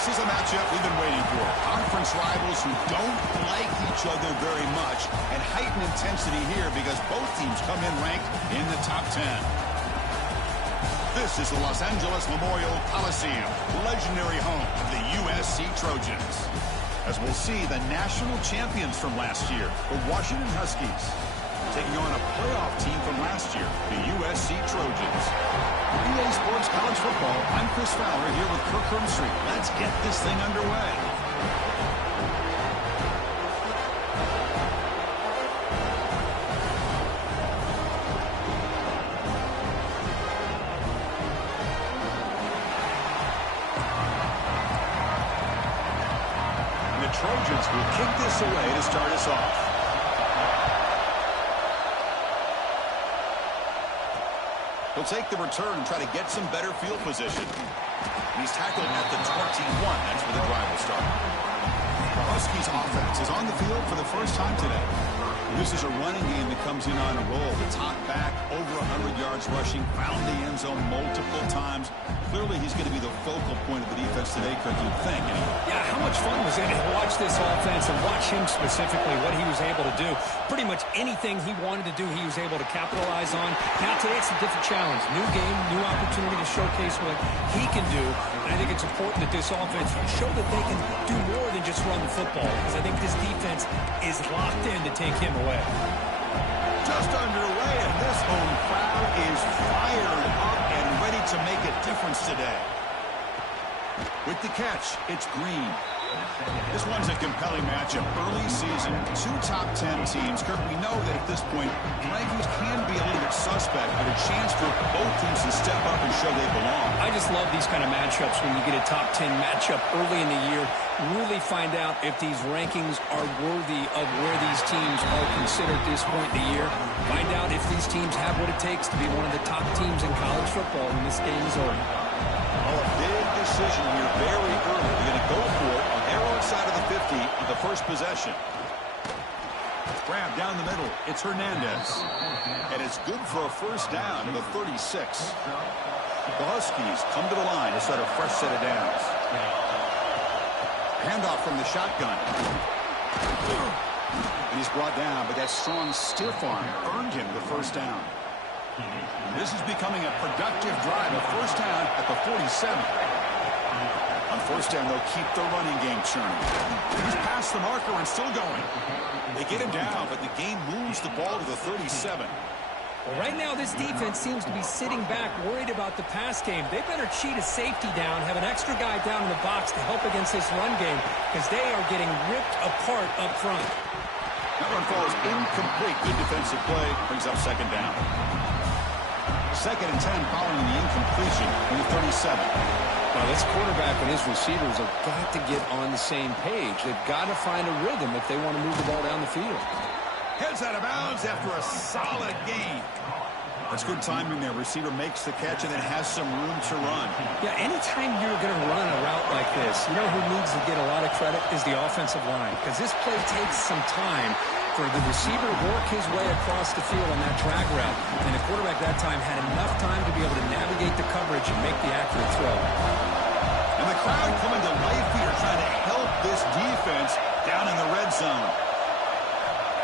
This is a matchup we've been waiting for. Conference rivals who don't like each other very much, and heightened intensity here because both teams come in ranked in the top 10. This is the Los Angeles Memorial Coliseum, legendary home of the USC Trojans. As we'll see, the national champions from last year, the Washington Huskies, taking on a playoff team from last year, the USC Trojans. EA Sports College Football, I'm Chris Fowler here with Kirk Hermstreet. Let's get this thing underway. And the Trojans will kick this away to start us off. He'll take the return and try to get some better field position. He's tackled at the 21. That's where the drive will start. The Huskies offense is on the field for the first time today. This is a running game that comes in on a roll. The top back, over 100 yards rushing, found the end zone multiple times. Clearly, he's going to be the focal point of the defense today, Kirk, you'd think. Anyway. Yeah, how much fun was it to watch this offense and watch him specifically, what he was able to do. Pretty much anything he wanted to do, he was able to capitalize on. Now, today it's a different challenge. New game, new opportunity to showcase what he can do. And I think it's important that this offense show that they can do more than just run the football, because I think this defense is locked in to take him away. Just underway, and this home crowd is fired up and ready to make a difference today. With the catch, it's Green. This one's a compelling matchup. Early season, two top 10 teams. Kirk, we know that at this point, rankings can be a little bit suspect, but a chance for both teams to step up and show they belong. I just love these kind of matchups when you get a top 10 matchup early in the year. Really find out if these rankings are worthy of where these teams are considered at this point in the year. Find out if these teams have what it takes to be one of the top teams in college football when this game is over. Oh, a big decision here very early. They're going to go for it on their own side of the 50 on the first possession. Grab down the middle. It's Hernandez. And it's good for a first down to the 36. The Huskies come to the line to start a fresh set of downs. Handoff from the shotgun. And he's brought down, but that strong stiff arm earned him the first down. This is becoming a productive drive. A first down at the 47. On first down, they'll keep the running game churning. He's past the marker and still going. They get him down, but the game moves the ball to the 37. Well, right now, this defense seems to be sitting back, worried about the pass game. They better cheat a safety down, have an extra guy down in the box to help against this run game, because they are getting ripped apart up front. That run falls incomplete. Good defensive play. Brings up second down. Second and 10 following the incompletion in the 37. Well, this quarterback and his receivers have got to get on the same page. They've got to find a rhythm if they want to move the ball down the field. Heads out of bounds after a solid gain. That's good timing there. Receiver makes the catch and then has some room to run. Yeah, anytime you're going to run a route like this, you know who needs to get a lot of credit is the offensive line, because this play takes some time for the receiver to work his way across the field on that drag route. And the quarterback that time had enough time to be able to navigate the coverage and make the accurate throw. And the crowd coming to life here, trying to help this defense down in the red zone.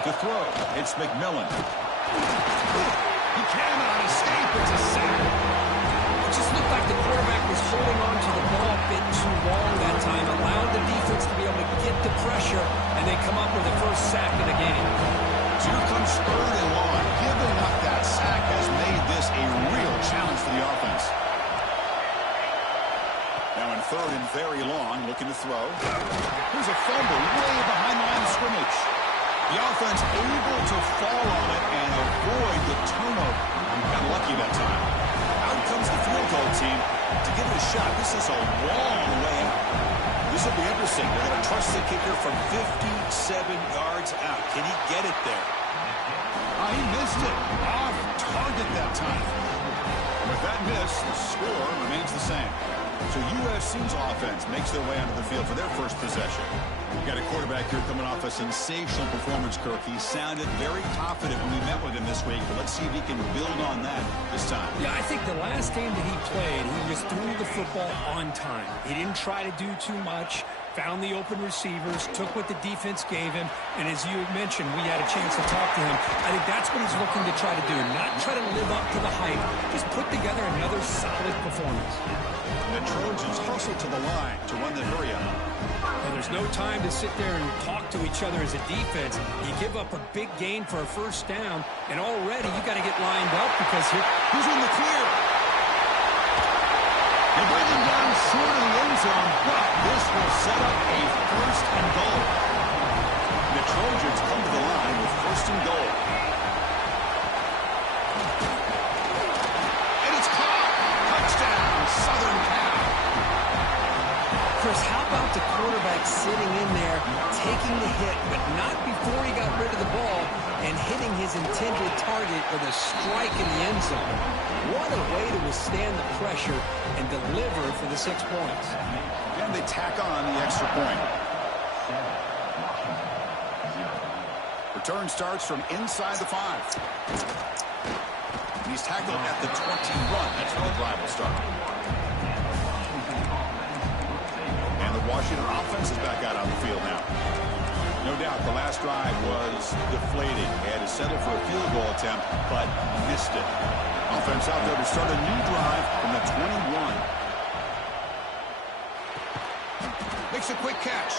To throw, it's McMillan. He cannot escape. It's a sack. It just looked like the quarterback was holding on to the ball a bit too long that time, allowed the defense to be able to get the pressure, and they come up with the first sack of the game. So here comes third and long. Giving up that sack has made this a real challenge for the offense. Now in third and very long, looking to throw. Here's a fumble way behind the line of scrimmage. The offense able to fall on it and avoid the turnover. Got lucky that time. Out comes the field goal team to give it a shot. This is a long way out. This will be interesting. They're going to trust the kicker from 57 yards out. Can he get it there? He missed it. Off target that time. With that miss, the score remains the same. So USC's offense makes their way onto the field for their first possession. You got a quarterback here coming off a sensational performance, Kirk. He sounded very confident when we met with him this week, but let's see if he can build on that this time. Yeah, I think the last game that he played, he just threw the football on time. He didn't try to do too much, found the open receivers, took what the defense gave him, and as you mentioned, we had a chance to talk to him. I think that's what he's looking to try to do, not try to live up to the hype, just put together another solid performance. The Trojans hustle to the line to run the hurry-up. And there's no time to sit there and talk to each other as a defense. You give up a big gain for a first down, and already you got to get lined up because who's in the clear? They bring him down short of the end zone, but this will set up a first and goal. The Trojans come to the line with first and goal. And it's caught. Touchdown, Southern Cal. Chris, how about the quarterback sitting in there, taking the hit, but not before he got rid of the ball and hitting his intended target with a strike in the end zone? What a way to withstand the pressure and deliver for the 6 points. And they tack on the extra point. Return starts from inside the 5. He's tackled at the 21. That's where the drive will start. And the Washington offense is back out on the field now. No doubt the last drive was deflating. They had to settle for a field goal attempt, but missed it. Offense out there to start a new drive from the 21. Makes a quick catch.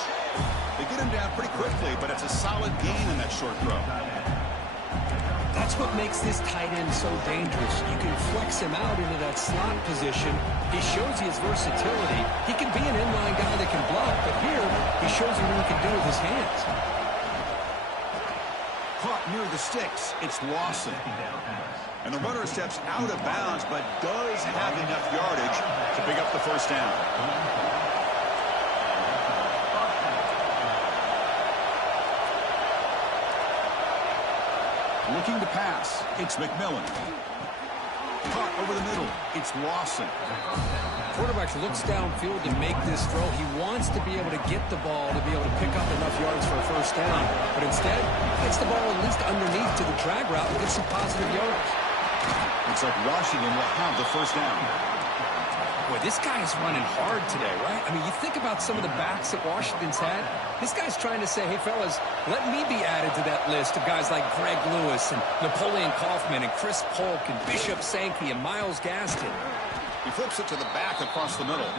They get him down pretty quickly, but it's a solid gain in that short throw. That's what makes this tight end so dangerous. You can flex him out into that slot position. He shows you his versatility. He can be an inline guy that can block, but here he shows you what he can do with his hands. Caught near the sticks. It's Lawson. And the runner steps out of bounds, but does have enough yardage to pick up the first down. Looking to pass. It's McMillan. Caught over the middle. It's Lawson. Quarterback looks downfield to make this throw. He wants to be able to get the ball to be able to pick up enough yards for a first down. But instead, gets the ball at least underneath to the drag route and gets some positive yards. Looks like Washington will have the first down. Boy, this guy is running hard today, right? I mean, you think about some of the backs that Washington's had. This guy's trying to say, hey, fellas, let me be added to that list of guys like Greg Lewis and Napoleon Kaufman and Chris Polk and Bishop Sankey and Myles Gaskin. He flips it to the back across the middle.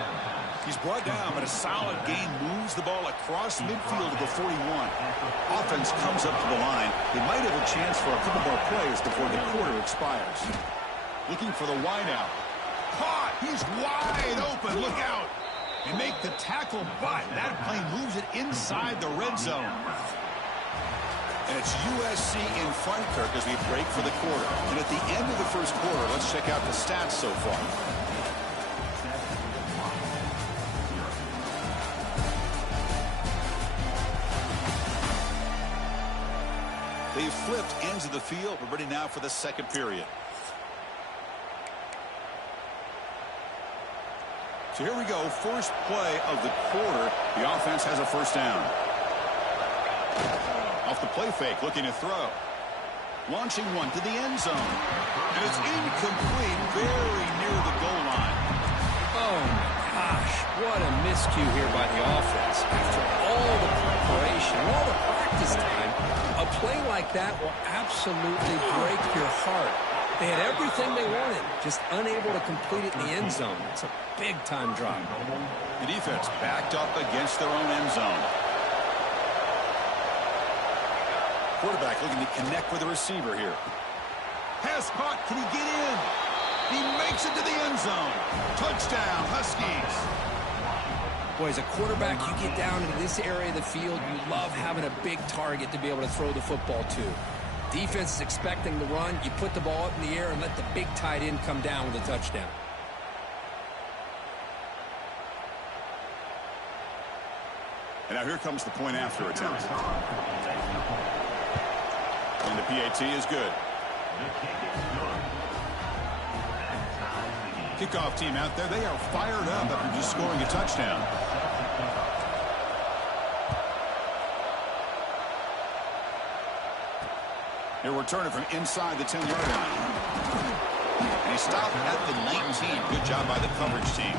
He's brought down, but a solid gain moves the ball across midfield to the 41. Offense comes up to the line. They might have a chance for a couple more plays before the quarter expires. Looking for the wideout. Caught! He's wide open. Look out! They make the tackle, but that plane moves it inside the red zone. And it's USC in front, Kirk, as we break for the quarter. And at the end of the first quarter, let's check out the stats so far. They've flipped ends of the field. We're ready now for the second period. So here we go, first play of the quarter. The offense has a first down. Off the play fake, looking to throw. Launching one to the end zone. And it's incomplete, very near the goal line. Oh, my gosh. What a miscue here by the offense. After all the preparation, all the practice time, a play like that will absolutely break your heart. They had everything they wanted, just unable to complete it in the end zone. It's a big-time drop. The defense backed up against their own end zone. Quarterback looking to connect with the receiver here. Pass caught. Can he get in? He makes it to the end zone. Touchdown, Huskies. Boy, as a quarterback, you get down into this area of the field, you love having a big target to be able to throw the football to. Defense is expecting the run. You put the ball up in the air and let the big tight end come down with a touchdown. And now here comes the point after attempt. And the PAT is good. Kickoff team out there, they are fired up after just scoring a touchdown. He'll return it from inside the 10-yard line. And he stopped at the 19. Good job by the coverage team.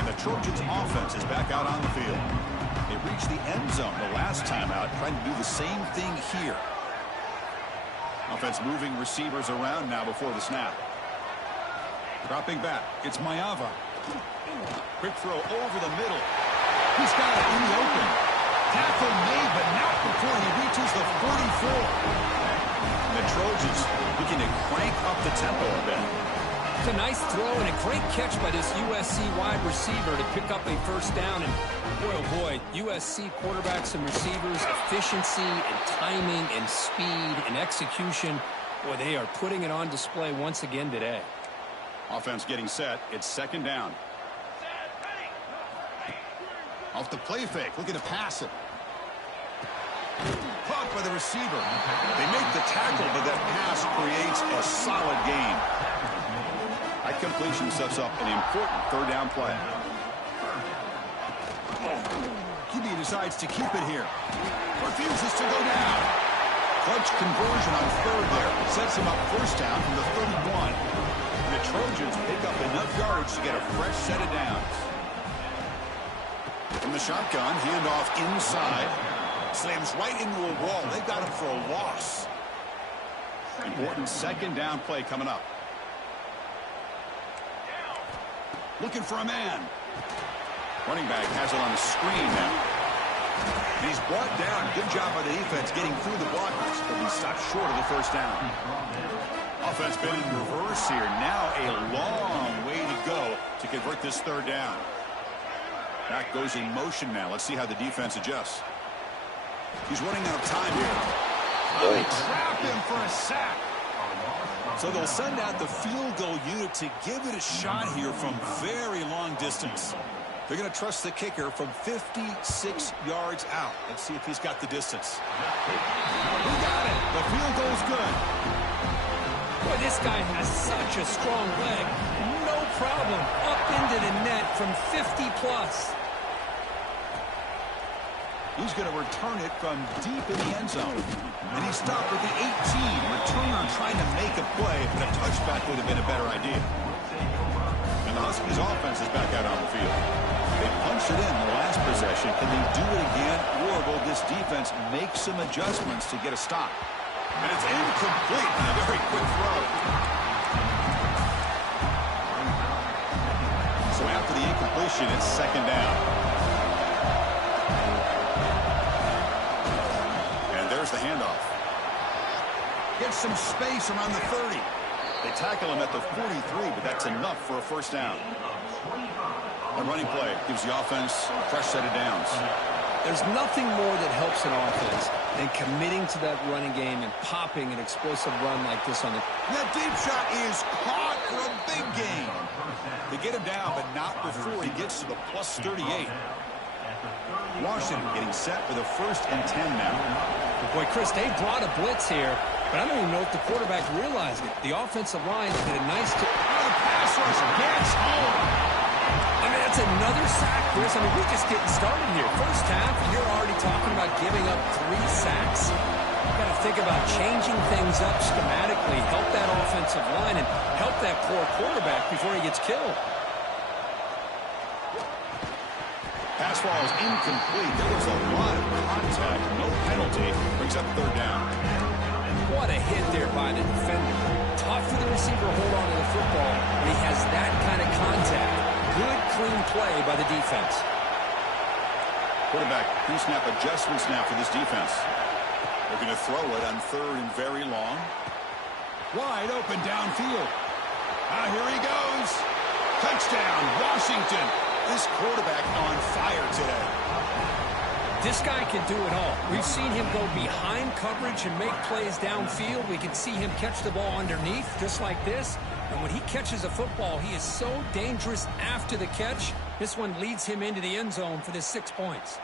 And the Trojans' offense is back out on the field. They reached the end zone the last time out, trying to do the same thing here. Offense moving receivers around now before the snap. Dropping back, it's Mayava. Quick throw over the middle. He's got it in the open. Tackle made, but not before he reaches the 44. And the Trojans looking to crank up the tempo a bit. It's a nice throw and a great catch by this USC wide receiver to pick up a first down. And boy, oh boy, USC quarterbacks and receivers, efficiency and timing and speed and execution. Boy, they are putting it on display once again today. Offense getting set. It's second down. Off the play fake, looking to pass it. Caught by the receiver. They make the tackle, but that pass creates a solid gain. That completion sets up an important third down play. QB decides to keep it here. Refuses to go down. Clutch conversion on third there. Sets him up first down from the 31. And the Trojans pick up enough yardage to get a fresh set of downs. From the shotgun, handoff inside. Slams right into a wall. They've got him for a loss. Important second down play coming up. Looking for a man. Running back has it on the screen now. And he's brought down. Good job by the defense getting through the blockers, but he stopped short of the first down. Offense been in reverse here. Now a long way to go to convert this third down. Back goes in motion now. Let's see how the defense adjusts. He's running out of time here. Oh, they trap him for a sack. So they'll send out the field goal unit to give it a shot here from very long distance. They're going to trust the kicker from 56 yards out. Let's see if he's got the distance. He got it. The field goal's good. Boy, this guy has such a strong leg. No problem. Up into the net from 50 plus. He's going to return it from deep in the end zone. And he stopped at the 18. Returner trying to make a play, but a touchback would have been a better idea. And the Huskies offense is back out on the field. They punched it in the last possession. Can they do it again, or will this defense make some adjustments to get a stop? And it's incomplete on a very quick throw. So after the incompletion, it's second down. And there's the handoff. Gets some space around the 30. They tackle him at the 43, but that's enough for a first down. A running play gives the offense a fresh set of downs. There's nothing more that helps an offense than committing to that running game and popping an explosive run like this on the... That deep shot is caught for a big gain. They get him down, but not before he gets to the plus 38. Washington getting set for the 1st and 10 now. Boy, Chris, they brought a blitz here, but I don't even know if the quarterback realized it. The offensive line did a nice... The pass rush gets home. I mean, that's another sack, Chris. I mean, we're just getting started here. First half, you're already talking about giving up 3 sacks. You've got to think about changing things up schematically, help that offensive line, and help that poor quarterback before he gets killed. Pass ball is incomplete. There was a lot of contact. No penalty. Brings up third down. What a hit there by the defender. Tough for the receiver to hold on to the football when he has that kind of contact. Good, clean play by the defense. Quarterback pre-snap adjustments now for this defense. They're going to throw it on 3rd and very long. Wide open downfield. Here he goes. Touchdown, Washington. This quarterback on fire today. This guy can do it all. We've seen him go behind coverage and make plays downfield. We can see him catch the ball underneath, just like this. And when he catches a football, he is so dangerous after the catch. This one leads him into the end zone for the 6 points.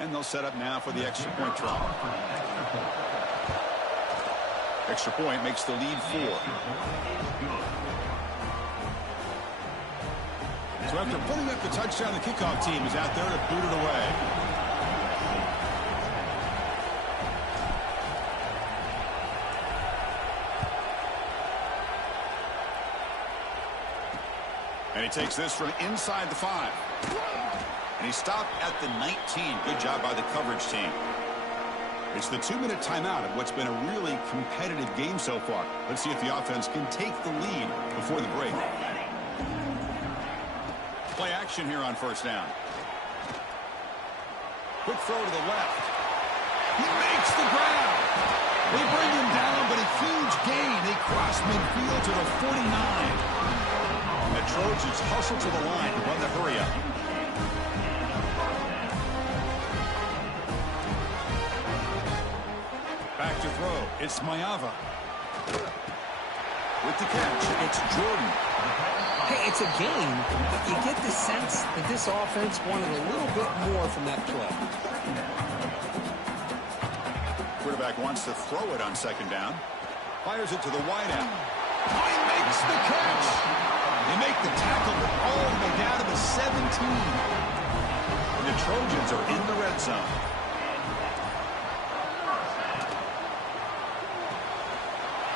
And they'll set up now for the extra point try. Extra point makes the lead 4. So after putting up the touchdown, the kickoff team is out there to boot it away. And he takes this from inside the 5. And he stopped at the 19. Good job by the coverage team. It's the 2-minute timeout of what's been a really competitive game so far. Let's see if the offense can take the lead before the break. Play action here on first down. Quick throw to the left. He makes the grab. They bring him down, but a huge gain. They cross midfield to the 49. The Trojans hustle to the line to run the hurry up. Back to throw. It's Mayava. With the catch, it's Jordan. Hey, it's a game, but you get the sense that this offense wanted a little bit more from that play. Quarterback wants to throw it on second down. Fires it to the wideout. He makes the catch. They make the tackle all the way down to the 17. And the Trojans are in the red zone.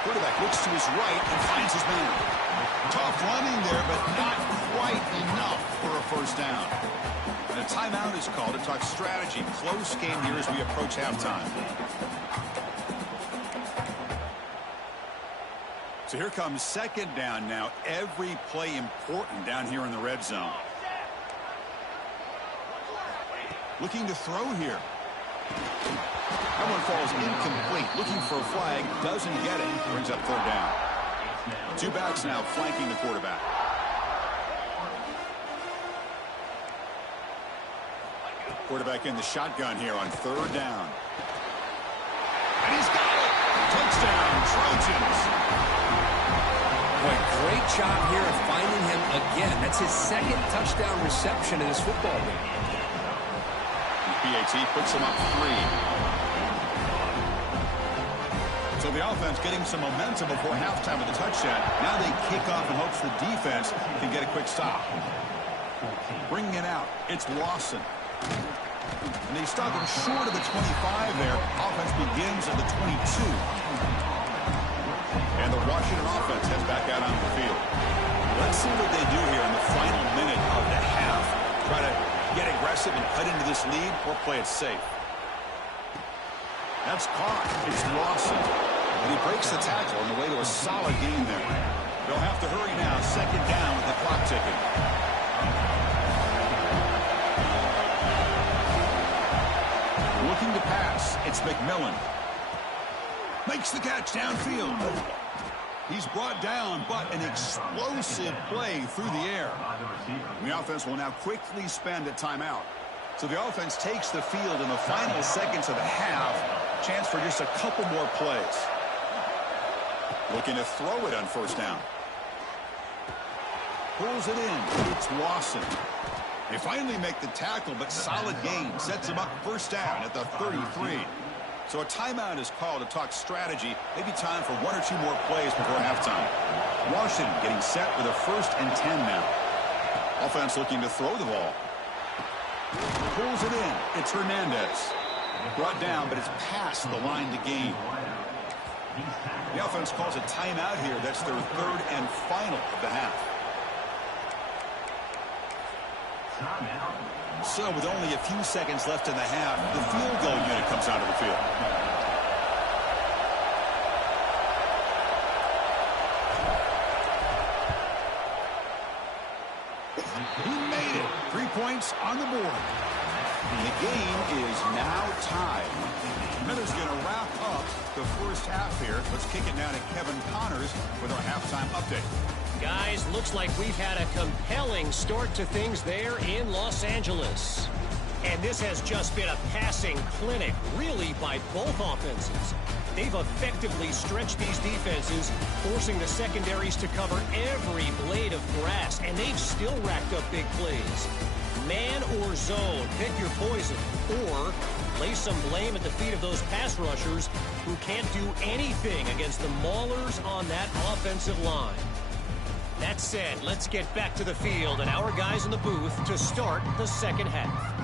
Quarterback looks to his right and finds his man. Tough running there, but not quite enough for a first down. And a timeout is called to talk strategy. Close game here as we approach halftime. So here comes second down now. Every play important down here in the red zone. Looking to throw here. That one falls incomplete. Looking for a flag. Doesn't get it. Brings up third down. 2 backs now flanking the quarterback. Quarterback in the shotgun here on third down. And he's got it. Touchdown, Trojans. Boy, great job here of finding him again. That's his second touchdown reception in this football game. PAT puts him up 3. So the offense getting some momentum before halftime with the touchdown. Now they kick off in hopes the defense can get a quick stop. Bringing it out, it's Lawson. And they stop him short of the 25 there. Offense begins at the 22. And the Washington offense heads back out onto the field. Let's see what they do here in the final minute of the half. Try to get aggressive and cut into this lead or play it safe. That's caught. It's Lawson. And he breaks the tackle on the way to a solid gain there. They'll have to hurry now. Second down with the clock ticking. Looking to pass. It's McMillan. Makes the catch downfield. He's brought down, but an explosive play through the air. And the offense will now quickly spend a timeout. So the offense takes the field in the final seconds of the half. Chance for just a couple more plays. Looking to throw it on first down. Pulls it in. It's Lawson. They finally make the tackle, but solid gain. Sets him up first down at the 33. So a timeout is called to talk strategy. Maybe time for 1 or 2 more plays before halftime. Washington getting set with a 1st and 10 now. Offense looking to throw the ball. Pulls it in. It's Hernandez. Brought down, but it's past the line to gain. The offense calls a timeout here. That's their 3rd and final of the half. So with only a few seconds left in the half, the field goal unit comes out of the field. He made it. 3 points on the board. The game is now tied. Miller's going to wrap up the first half here. Let's kick it now to Kevin Connors with our halftime update. Guys, looks like we've had a compelling start to things there in Los Angeles. And this has just been a passing clinic, really, by both offenses. They've effectively stretched these defenses, forcing the secondaries to cover every blade of grass, and they've still racked up big plays. Man or zone, pick your poison. Or lay some blame at the feet of those pass rushers who can't do anything against the maulers on that offensive line. That said, let's get back to the field and our guys in the booth to start the second half.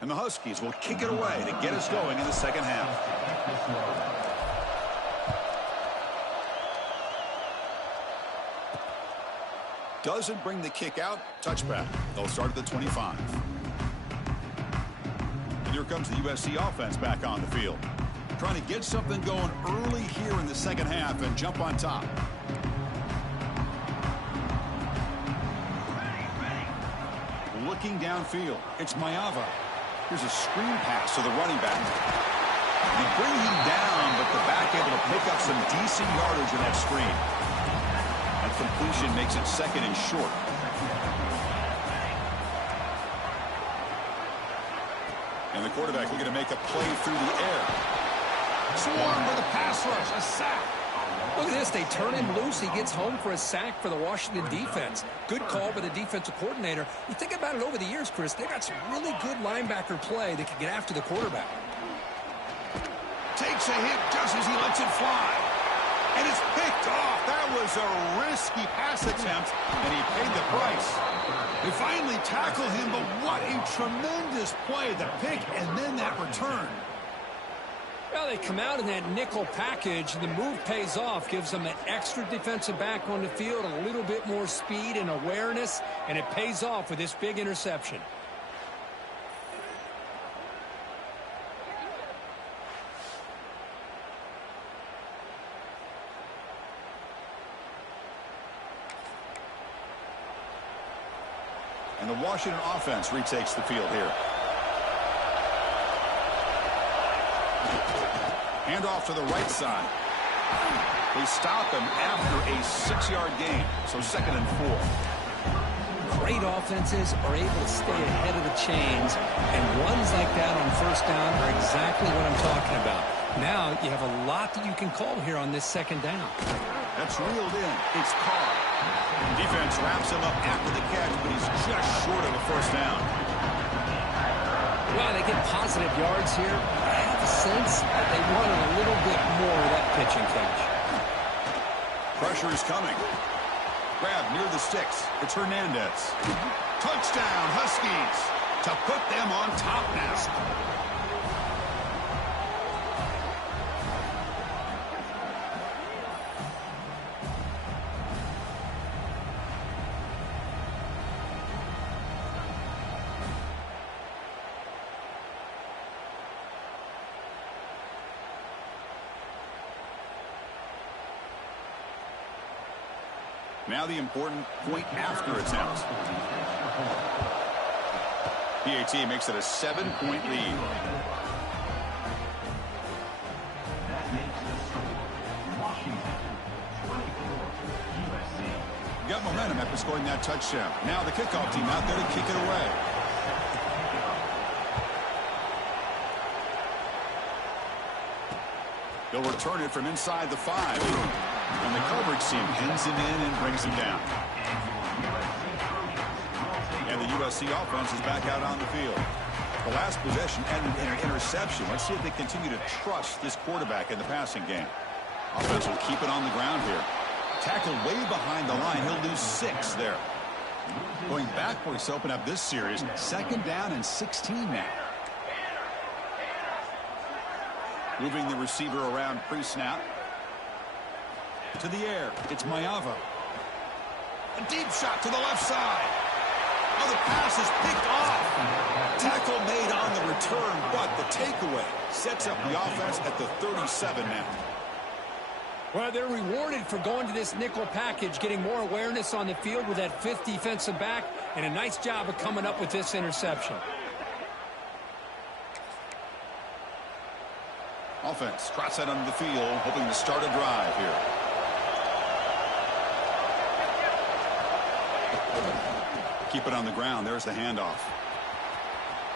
And the Huskies will kick it away to get us going in the second half. Doesn't bring the kick out. Touchback. They'll start at the 25. And here comes the USC offense back on the field. Trying to get something going early here in the second half and jump on top. Looking downfield. It's Mayava. Here's a screen pass to the running back. They bring him down, but the back able to pick up some decent yardage in that screen. That completion makes it second and short. And the quarterback looking to make a play through the air. Swarm with a pass rush, a sack. Look at this. They turn him loose. He gets home for a sack for the Washington defense. Good call by the defensive coordinator. You think about it over the years, Chris, they got some really good linebacker play that can get after the quarterback. Takes a hit just as he lets it fly. And it's picked off. That was a risky pass attempt, and he paid the price. They finally tackle him, but what a tremendous play. The pick and then that return. Well, they come out in that nickel package. The move pays off, gives them an extra defensive back on the field, a little bit more speed and awareness, and it pays off with this big interception. And the Washington offense retakes the field here. Hand off to the right side. They stop him after a 6-yard gain. So second and 4. Great offenses are able to stay ahead of the chains, and runs like that on first down are exactly what I'm talking about. Now you have a lot that you can call here on this second down. That's reeled in. It's Carr. Defense wraps him up after the catch, but he's just short of a first down. Well, they get positive yards here. I have a sense that they wanted a little bit more of that pitching catch. Pressure is coming. Grab near the sticks. It's Hernandez. Touchdown, Huskies, to put them on top now. Now the important point after attempt. PAT makes it a 7-point lead. Got momentum after scoring that touchdown. Now the kickoff team out there to kick it away. They'll return it from inside the 5. And the coverage team pins him in and brings him down. And the USC offense is back out on the field. The last possession ended in an interception. Let's see if they continue to trust this quarterback in the passing game. Offense will keep it on the ground here. Tackle way behind the line. He'll lose 6 there. Going backwards to open up this series. 2nd down and 16 now. Moving the receiver around pre-snap. To the air. It's Mayava. A deep shot to the left side. Oh, the pass is picked off. Tackle made on the return, but the takeaway sets up the offense at the 37 now. Well, they're rewarded for going to this nickel package, getting more awareness on the field with that 5th defensive back, and a nice job of coming up with this interception. Offense trots that under the field, hoping to start a drive here. Keep it on the ground. There's the handoff.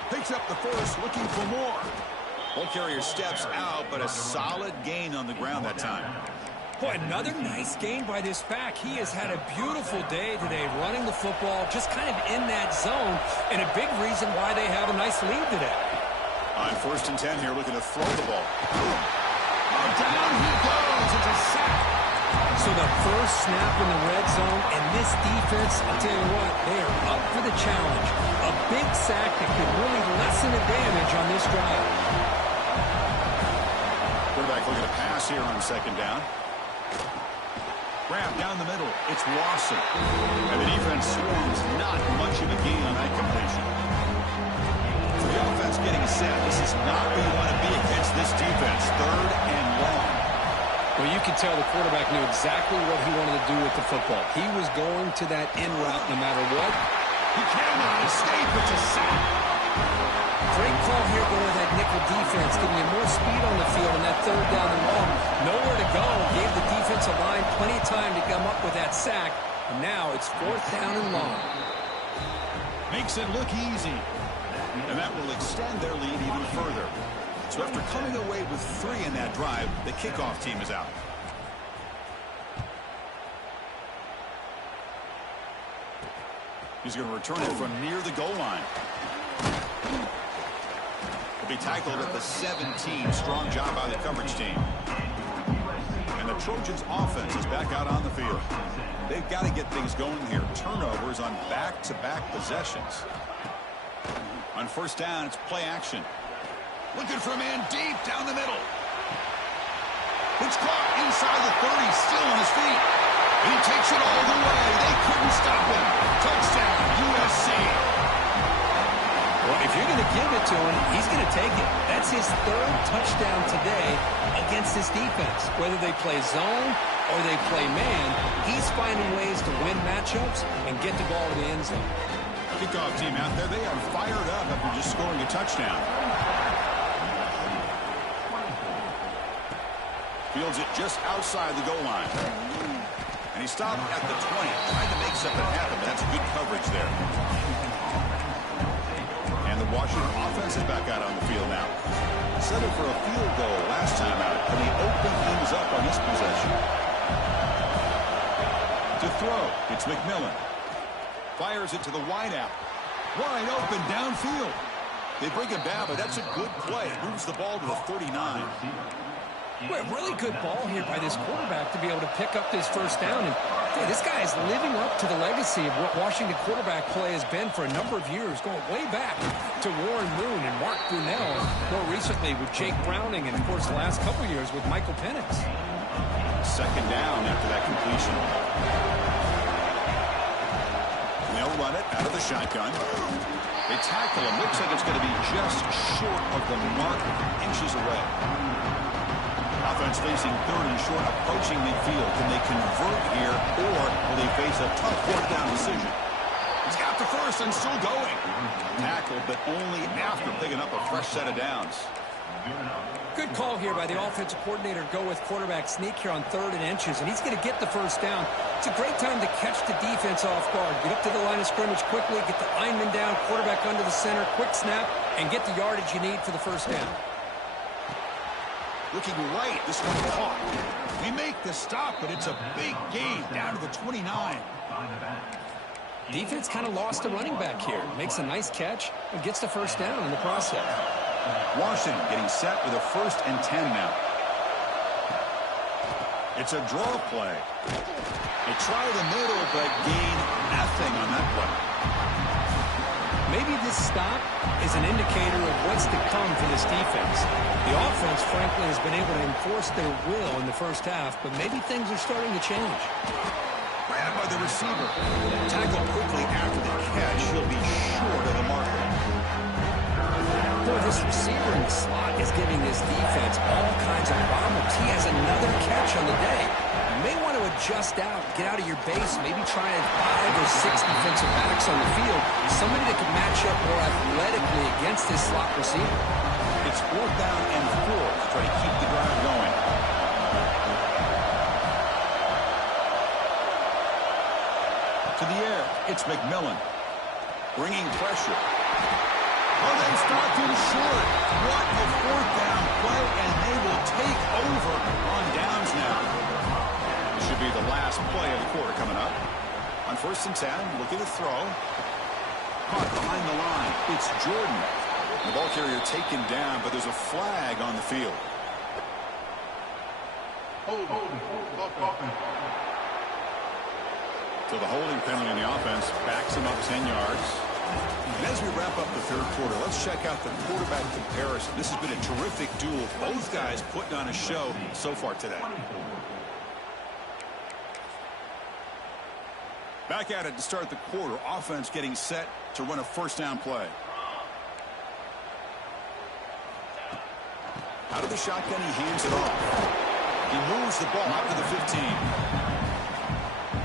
Picks up the first, looking for more. Ball carrier steps out, but a solid gain on the ground that time. Boy, another nice gain by this back. He has had a beautiful day today running the football, just kind of in that zone, and a big reason why they have a nice lead today. On 1st and 10 here, looking to throw the ball. Oh, down he goes. It's a sack. So the first snap in the red zone, and this defense, I'll tell you what, they are up for the challenge. A big sack that could really lessen the damage on this drive. Quarterback looking to pass here on 2nd down. Grab down the middle. It's Lawson. And the defense swarms. Not much of a gain on that completion. For the offense getting set, this is not where you want to be against this defense. 3rd and long. Well, you can tell the quarterback knew exactly what he wanted to do with the football. He was going to that in route no matter what. He cannot escape. It's a sack. Great call here going to that nickel defense, giving you more speed on the field on that 3rd down and long. Nowhere to go. Gave the defensive line plenty of time to come up with that sack. And now it's 4th down and long. Makes it look easy. And that will extend their lead even further. So after coming away with 3 in that drive, the kickoff team is out. He's going to return it from near the goal line. He'll be tackled at the 17. Strong job by the coverage team. And the Trojans' offense is back out on the field. They've got to get things going here. Turnovers on back-to-back possessions. On 1st down, it's play action. Looking for a man deep down the middle. It's caught inside the 30, still on his feet. And he takes it all the way. They couldn't stop him. Touchdown, USC. Well, if you're going to give it to him, he's going to take it. That's his 3rd touchdown today against this defense. Whether they play zone or they play man, he's finding ways to win matchups and get the ball to the end zone. Kickoff team out there, they are fired up after just scoring a touchdown. Fields it just outside the goal line. And he stopped at the 20. Tried to make something happen, but that's good coverage there. And the Washington offense is back out on the field now. Settled for a field goal last time out. Can he open things up on this possession? To throw, it's McMillan. Fires it to the wideout. Wide open downfield. They bring him down, but that's a good play. Moves the ball to the 39. Well, really good ball here by this quarterback to be able to pick up this first down. And hey, this guy is living up to the legacy of what Washington quarterback play has been for a number of years, going way back to Warren Moon and Mark Brunell, more recently with Jake Browning, and, of course, the last couple years with Michael Penix. Second down after that completion. They'll run it out of the shotgun. They tackle him. Looks like it's going to be just short of the mark, inches away. Offense facing third and short, approaching midfield. Can they convert here, or will they face a tough fourth down decision? He's got the first and still going. Tackled, but only after picking up a fresh set of downs. Good call here by the offensive coordinator. Go with quarterback sneak here on 3rd and inches, and he's going to get the first down. It's a great time to catch the defense off guard. Get up to the line of scrimmage quickly, get the lineman down, quarterback under the center, quick snap, and get the yardage you need for the first down. Looking right, this one caught. They make the stop, but it's a big gain down to the 29. Defense kind of lost the running back here. Makes a nice catch and gets the first down in the process. Washington getting set with a 1st and 10 now. It's a draw play. They try the middle, but gain nothing on that play. Maybe this stop is an indicator of what's to come for this defense. The offense, frankly, has been able to enforce their will in the first half, but maybe things are starting to change. Grabbed by the receiver. Tackled quickly after the catch. He'll be short of the marker. Boy, this receiver in the slot is giving this defense all kinds of problems. He has another catch on the day. You may want to adjust out, get out of your base, maybe try 5 or 6 defensive backs on the field, somebody that can match up more athletically against this slot receiver. It's 4th down and 4 to try to keep the drive going. To the air, it's McMillan. Bringing pressure. Oh, they stopped him short. What a 4th down play, and they will take over on downs now. This should be the last play of the quarter coming up. On 1st and 10, looking to throw. Caught behind the line. It's Jordan. The ball carrier taken down, but there's a flag on the field. So the holding penalty on the offense backs him up 10 yards. And as we wrap up the 3rd quarter, let's check out the quarterback comparison. This has been a terrific duel. Both guys putting on a show so far today. Back at it to start the quarter. Offense getting set to run a 1st down play. Out of the shotgun, he hands it off. He moves the ball out to the 15.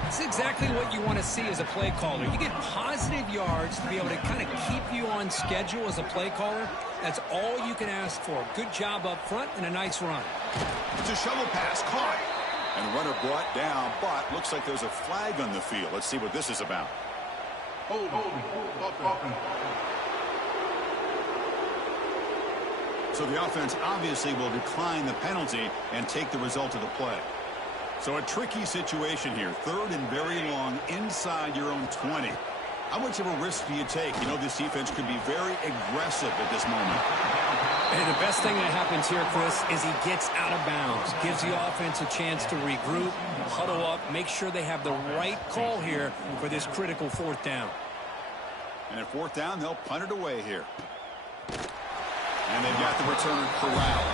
It's exactly what you want to see as a play caller. You get positive yards to be able to kind of keep you on schedule as a play caller. That's all you can ask for. Good job up front and a nice run. It's a shovel pass caught. And the runner brought down, but looks like there's a flag on the field. Let's see what this is about. So the offense obviously will decline the penalty and take the result of the play. So a tricky situation here. 3rd and very long inside your own 20. How much of a risk do you take? You know, this defense could be very aggressive at this moment. And the best thing that happens here, Chris, is he gets out of bounds. Gives the offense a chance to regroup, huddle up, make sure they have the right call here for this critical 4th down. And at 4th down, they'll punt it away here. And they've got the return corralled.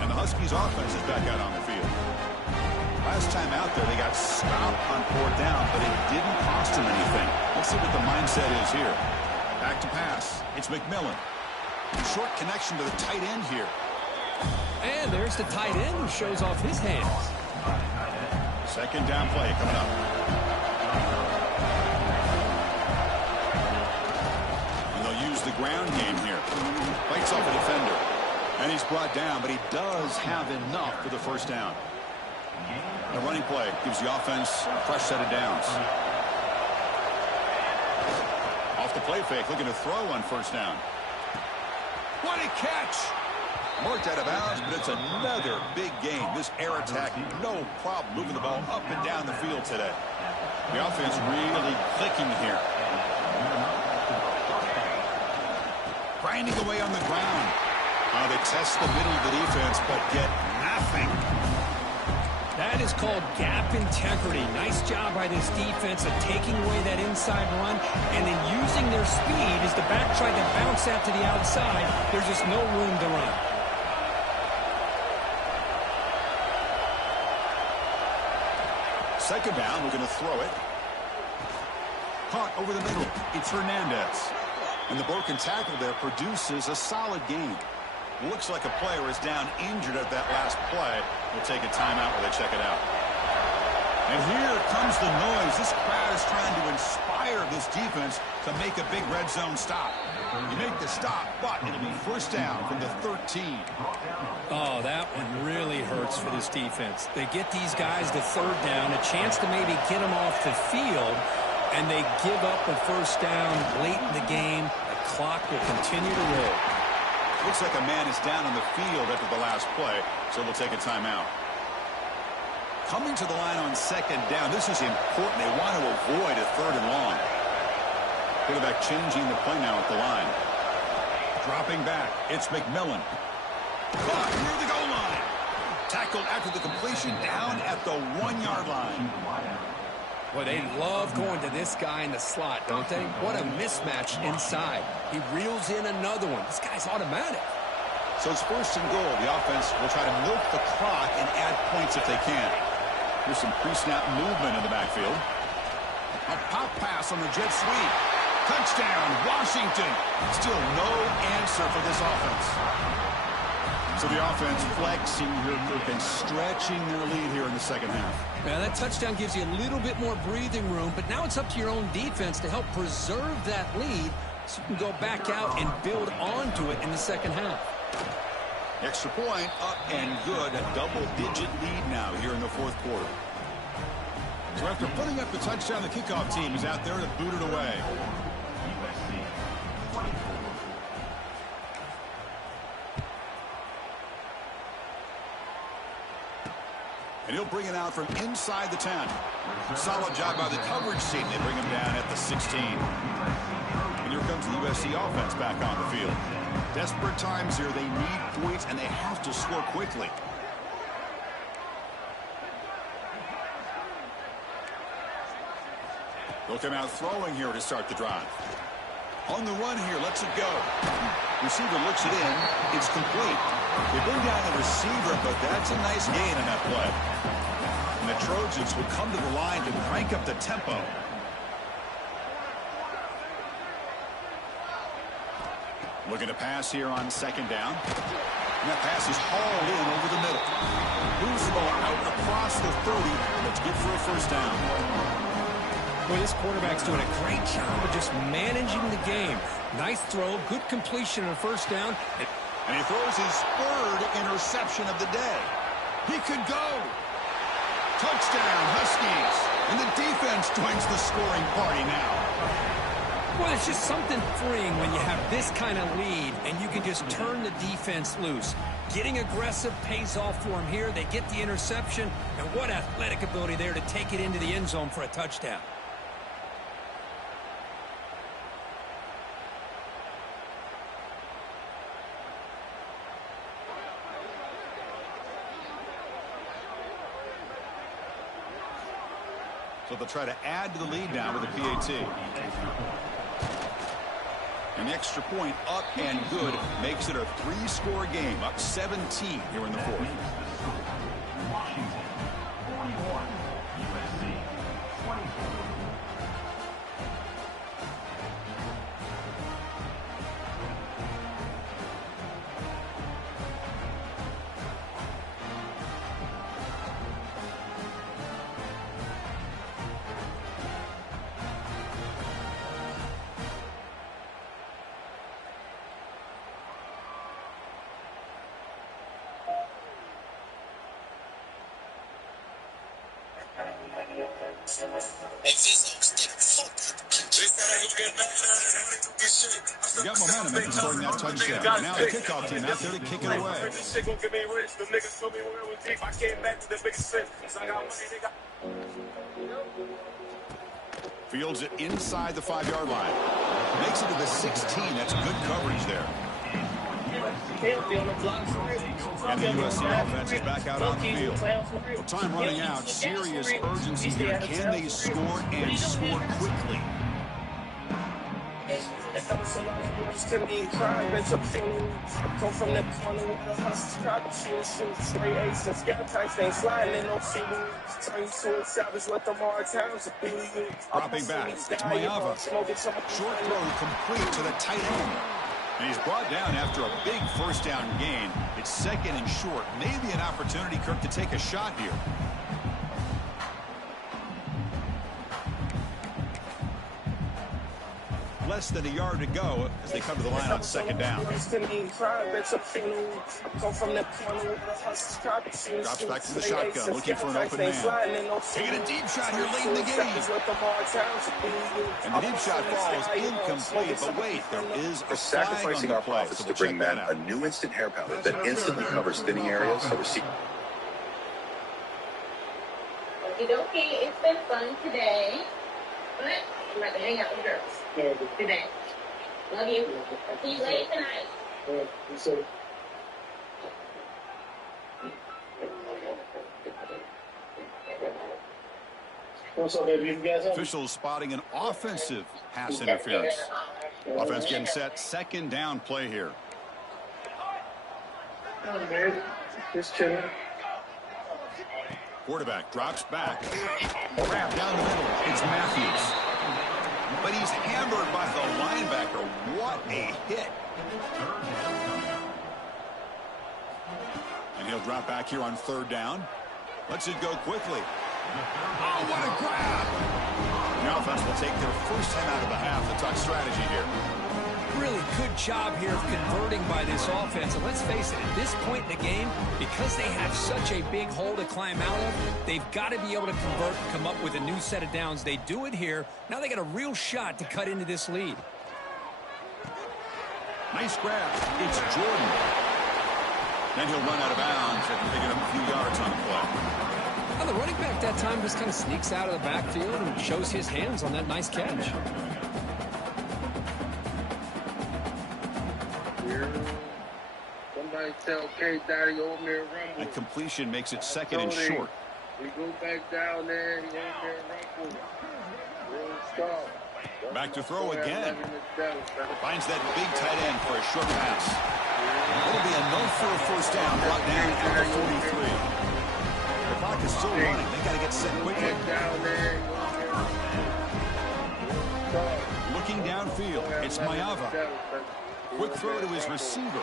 And the Huskies offense is back out on the field. Last time out there, they got stopped on 4th down, but it didn't cost them anything. Let's see what the mindset is here. Back to pass. It's McMillan. Short connection to the tight end here. And there's the tight end who shows off his hands. 2nd down play coming up. And they'll use the ground game here. Fights off a defender. And he's brought down, but he does have enough for the 1st down. The running play gives the offense a fresh set of downs. Off the play fake, looking to throw on 1st down. What a catch! Marked out of bounds, but it's another big gain. This air attack, no problem moving the ball up and down the field today. The offense really clicking here. grinding away on the ground. They test the middle of the defense, but get nothing. That is called gap integrity. Nice job by this defense of taking away that inside run and then using their speed as the back tried to bounce out to the outside. There's just no room to run. Second down, we're going to throw it. Caught over the middle. It's Hernandez. And the broken tackle there produces a solid gain. Looks like a player is down injured at that last play. We'll take a timeout while they check it out. And here comes the noise. This crowd is trying to inspire this defense to make a big red zone stop. You make the stop, but it'll be first down from the 13. Oh, that one really hurts for this defense. They get these guys to third down, a chance to maybe get them off the field, and they give up a first down late in the game. The clock will continue to roll. Looks like a man is down on the field after the last play, so they'll take a timeout. Coming to the line on second down, this is important. They want to avoid a third and long. Quarterback changing the play now at the line. Dropping back, it's McMillan. Caught near the goal line. Tackled after the completion down at the 1-yard line. Boy, they love going to this guy in the slot, don't they? What a mismatch inside. He reels in another one. This guy's automatic. So it's first and goal. The offense will try to milk the clock and add points if they can. Here's some pre-snap movement in the backfield. A pop pass on the jet sweep. Touchdown, Washington. Still no answer for this offense. So the offense flexing here, and stretching their lead here in the second half. Now that touchdown gives you a little bit more breathing room, but now it's up to your own defense to help preserve that lead so you can go back out and build onto it in the second half. Extra point up and good. A double-digit lead now here in the fourth quarter. So after putting up the touchdown, the kickoff team is out there to boot it away. And he'll bring it out from inside the 10. Solid job by the coverage team. They bring him down at the 16. And here comes the USC offense back on the field. Desperate times here. They need points, and they have to score quickly. They'll come out throwing here to start the drive. On the run here, lets it go. Receiver looks it in. It's complete. They bring down the receiver, but that's a nice gain on that play. And the Trojans will come to the line to crank up the tempo. Looking to pass here on second down. And that pass is hauled in over the middle. Moves the ball out across the 30. That's good for a first down. Boy, this quarterback's doing a great job of just managing the game. Nice throw, good completion on first down. And he throws his third interception of the day. He could go. Touchdown, Huskies. And the defense joins the scoring party now. Well, it's just something freeing when you have this kind of lead and you can just turn the defense loose. Getting aggressive pays off for them here. They get the interception, and what athletic ability there to take it into the end zone for a touchdown. So they'll try to add to the lead now with a PAT. And the extra point up and good makes it a 3-score game, up 17 here in the fourth. Washington, 41, USC, 24. We got momentum after scoring that touchdown. Now the kickoff team out there to kick it away. Fields it inside the 5-yard line. Makes it to the 16. That's good coverage there. And the USC offense is back out on the field. Well, time running out. Serious urgency here. Can they score and score quickly? Dropping back. It's Mayava. Short throw complete to the tight end. And he's brought down after a big first down gain. It's second and short. Maybe an opportunity, Kirk, to take a shot here. Less than a yard to go as they come to the line on second down. Drops back to the shotgun, looking for an open man. Taking a deep shot here late in the game. And the deep shot falls incomplete, but wait, there is a sacrificing our profits to bring men a new instant hair powder that instantly covers thinning areas so receive. Okay, it's been fun today, but I'm about to hang out with girls today. Love you. See you later tonight. What's up, baby? You guys up? Officials spotting an offensive pass interference. Offense getting set. Second down play here. Oh, man. Just chilling. Quarterback drops back. Grab down the middle. It's Matthews. But he's hammered by the linebacker. What a hit. And he'll drop back here on third down. Lets it go quickly. Oh, what a grab. The offense will take their first time out of the half. The talk strategy here. Really good job here of converting by this offense. And let's face it, at this point in the game, because they have such a big hole to climb out of, they've got to be able to convert, come up with a new set of downs. They do it here. Now they got a real shot to cut into this lead. Nice grab. It's Jordan. Then he'll run out of bounds after picking up a few yards on the play. Now the running back that time just kind of sneaks out of the backfield and shows his hands on that nice catch. Somebody tell Katty over there rumble. And completion makes it second and short. We go back down there and over there rumble. Real stop. Back to throw again. Finds that big tight end for a short pass. It'll be enough for a first down. Brought down at the 43. The clock is still running. They got to get set quickly. Looking downfield. It's Mayava. Quick throw to his receiver.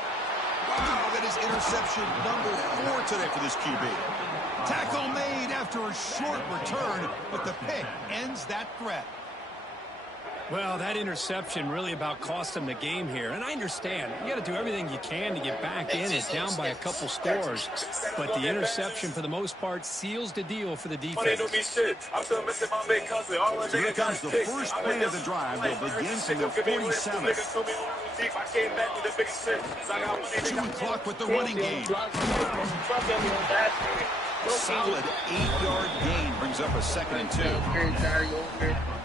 Wow, that is interception number 4 today for this QB. Tackle made after a short return, but the pick ends that threat. Well, that interception really about cost them the game here. And I understand. You got to do everything you can to get back in it, down by a couple scores. But the interception, for the most part, seals the deal for the defense. So here comes the first play of the drive. They'll begin from the 47. Chewing clock with the running game. Solid 8-yard gain brings up a second and 2.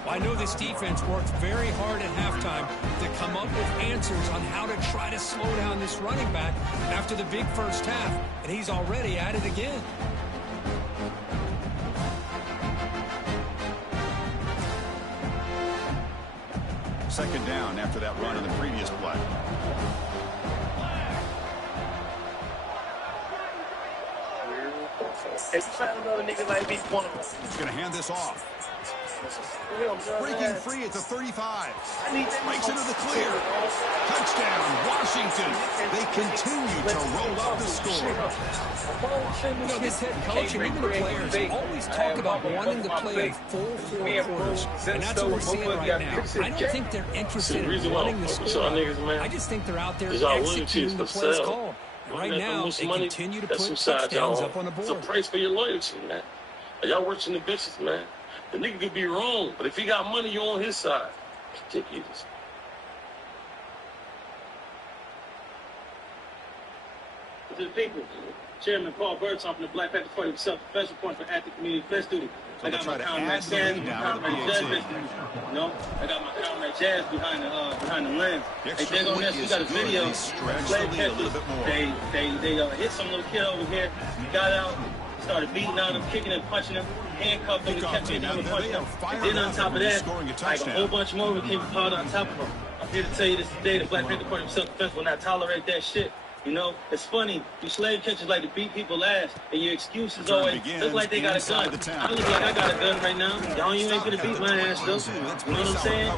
I know this defense worked very hard at halftime to come up with answers on how to try to slow down this running back after the big first half, and he's already at it again. Second down after that run in the previous play. He's going to hand this off. Breaking free at the 35. Breaks into the clear. Touchdown, Washington. They continue to roll up the score. You know, this head coach and even the players always talk about wanting to play a full 4 quarters, and that's what we're seeing right now. I don't think they're interested in running the score. I just think they're out there executing the plays called. And right now, they continue to put touchdowns up on the board. It's a price for your loyalty, man. Y'all working the business, man. The nigga could be wrong, but if he got money, you on his side. Ridiculous. To the people. Chairman Paul Burton from the Black Panther Party of self-defense report for active community defense duty. So I got my try to comrade add the Jazz, lead my now with the comrade Jazz, PAT. you know, I got my comrade Jazz behind the lens. The Hey, extra dig on point this. We is got a good. video. They stretch the Slave lead a little catchers, bit more. they hit some little kid over here. Got out, started beating on him, kicking and punching him, handcuffed him, Kickoff kept team hitting him out and there. punching They him. are fired And then on up top of after that, scoring a like a touchdown. whole bunch more became piled on top of him. I'm here to tell you this today, the Black Panther Party of self-defense will not tolerate that shit. You know, it's funny. You slave catchers like to beat people ass, and your excuses always look like they got a gun. I look like I got a gun right now. Y'all, you ain't gonna beat my ass, though. You know what I'm saying?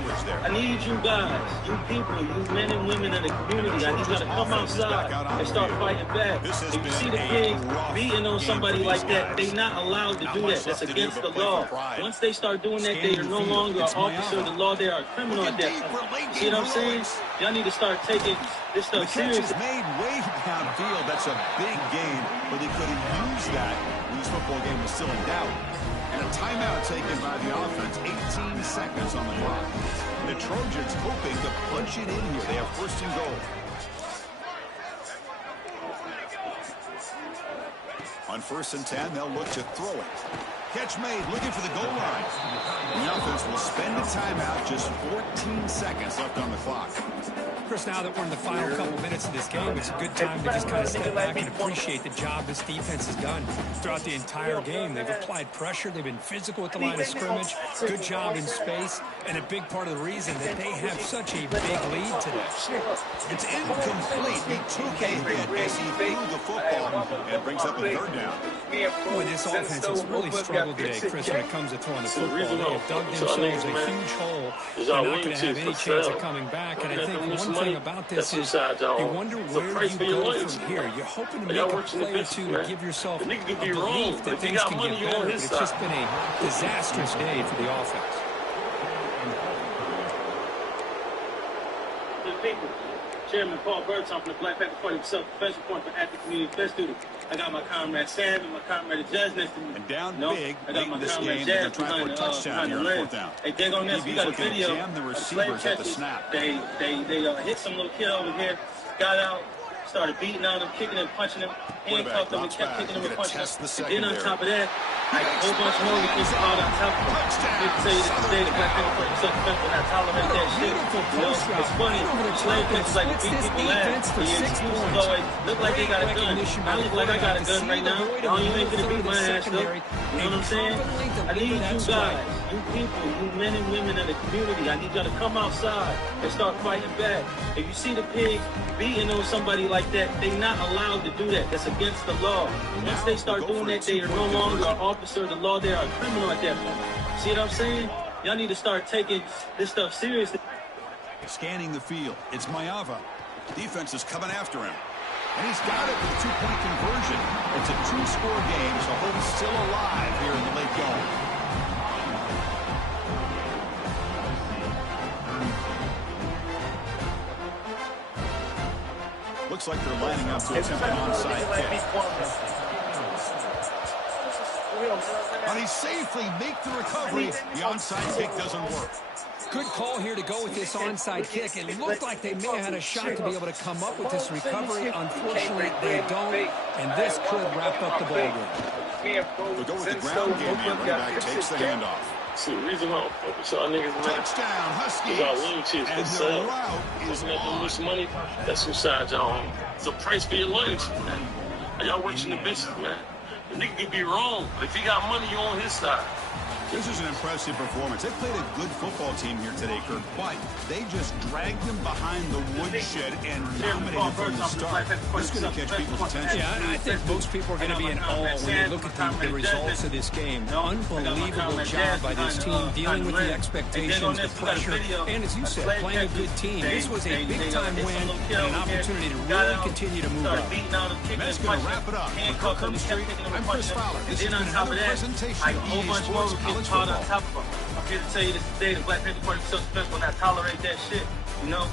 I need you guys, you people, you men and women in the community. I need y'all to come outside and start fighting back. If you see the pigs beating on somebody like that, they not allowed to do that. That's against the law. Once they start doing that, they are no longer an officer of the law. They are a criminal at that point. See what I'm saying? Y'all need to start taking this The stuff catch is seriously. made way downfield. That's a big gain, but they could have used that when this football game was still in doubt. And a timeout taken by the offense, 18 seconds on the clock. The Trojans hoping to punch it in here. They have first and goal. On 1st and 10, they'll look to throw it. Catch made, looking for the goal line. The offense will spend a timeout, just 14 seconds left on the clock. Chris, now that we're in the final couple minutes of this game, it's a good time to just kind of step back and appreciate the job this defense has done throughout the entire game. They've applied pressure. They've been physical at the line of scrimmage. Good job in space. And a big part of the reason that they have such a big lead today. It's incomplete. He took a hit as he threw the football, and it brings up a third down. Boy, this offense has really struggled today, Chris, when it comes to throwing the football. They have dug themselves a huge hole. They're not going to have any chance of coming back. And I think one thing about this is you wonder where you go from here. You're hoping to make a play or two to give yourself a belief that things can get better. But it's just been a disastrous day for the offense. People. Chairman Paul Burton from the Black Panther Party of self-defense report for active community defense duty. I got my comrade Sam and my comrade Jazz next to me. And down big, I got my this comrade game, Jazz they're trying for a touchdown here on 4th down. Hey, dig on this. We got a video. Jam the Slave receivers at the catchers. snap. They hit some little kid over here, got out, started beating on him, kicking and punching him, handcuffed him, and kept kicking him and punching him. And then on top of that, like a whole bunch more we just called on top of him. I can tell you this today, the Black Panther Party of self-defense will not tolerate that shit. You know, it's funny. Slave catchers like to beat people ass. And your excuses always look like they got a gun. I look like I got a gun right now. Y'all, you ain't gonna beat my ass, though. You know what I'm saying? I need you guys, you people, you men and women in the community. I need y'all to come outside and start fighting back. If you see the pig beating on somebody like that, they not allowed to do that. That's against the law. Once they start doing that, they are no longer an officer of the law. They are a criminal at that point. See what I'm saying? Y'all need to start taking this stuff seriously. Scanning the field. It's Mayava. Defense is coming after him. And he's got it with a two-point conversion. It's a two-score game, so hope's still alive here in the late going. Looks like they're lining up to attempt an onside kick. But he safely make the recovery. The onside kick doesn't work. Good call here to go with this onside kick. It looked like they may have had a shot to be able to come up with this recovery. Unfortunately, they don't, and this could wrap up the ballgame. We'll go with the ground game here. Running back takes the handoff. See, the reason why y'all niggas, man, Touchdown, Huskies. y'all loyalty is And for the sale. route is Looking at them on. this money, that's who side y'all on. It's a price for your loyalty, man. Y'all working the bitches, man. The nigga could be wrong, but if he got money, you on his side. This is an impressive performance. They played a good football team here today, Kirk, but they just dragged them behind the woodshed and dominated from the start. This is going to catch people's attention. Yeah, I think most people are going to be in awe when they look at the results of this game. Unbelievable job by this team dealing with the expectations, the pressure, and as you said, playing a good team. This was a big-time win and an opportunity to really continue to move up. That's going to wrap it up. For Kirk Street, I'm Chris Fowler. This has been another presentation of EA Sports College On Football. top of them. I'm here to tell you this today, the Black Panther Party of self-defense will not tolerate that shit, you know?